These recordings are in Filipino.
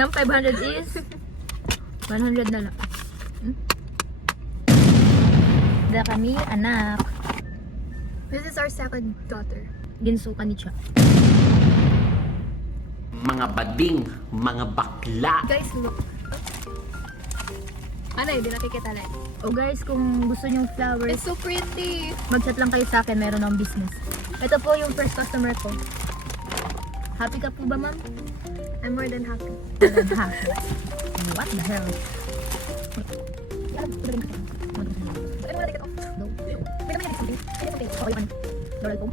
Ang 500 is 100 na lang. Da kami, anak. This is our second daughter. Ginsuka ni Cha. Mga bading, mga bakla. Guys, look. Ano, hindi nakikita lang. O guys, kung gusto nyong flowers, It's so pretty. mag-chat lang kayo sa akin, meron akong business. Ito po yung first customer ko. Happy ka po ba, ma'am? I'm more than happy. Happy. What the hell? Ano mo na-take it off? No. May naman yung something. Okay, ano? Doral po.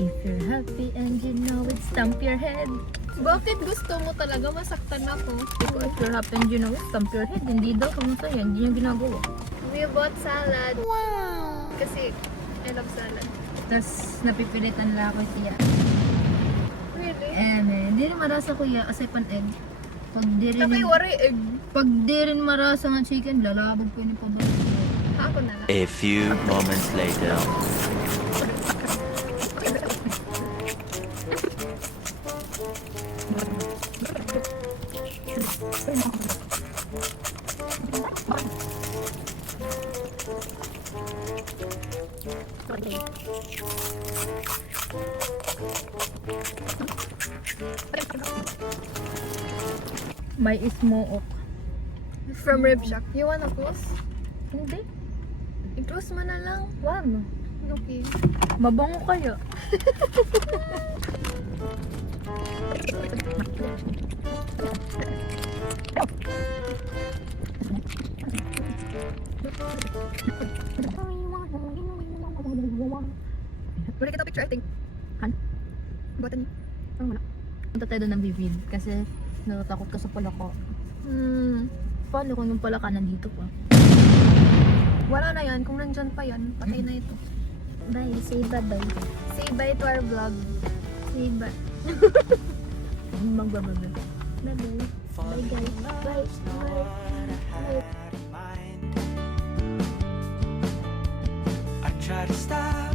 If you're happy and you know it, stamp your head. Bakit gusto mo talaga masaktan ako? If you're happy and you know it, stamp your head. Hindi daw, kamusta yan? Hindi niya ginagawa. We bought salad. Wow! Kasi, I love salad. Tapos, napipilitan lang ako siya. Really? Hindi rin marasa kuya, kasi pan egg. Pag di rin, Tapos wari egg. pag di rin marasa ng chicken, lalabog ko yun yung pabalik. Ako na lang. A few moments later. May smoke. From Rib Shack. You wanna close? Hindi. I-close mo na lang. Wag. Okay. Mabango kaya. Wala kita picture, I think. Han? Buatan niyo. Ang wala. Punta tayo doon ng Vivid kasi natatakot ka sa palaka. Paano kung yung palaka nandito pa? Wala na yan. Kung nandyan pa yan, patay na ito. Bye. Say bye-bye. Say bye to our vlog. Say bye. Magbababa. Bye-bye. Bye guys. Bye. Bye. I try to stop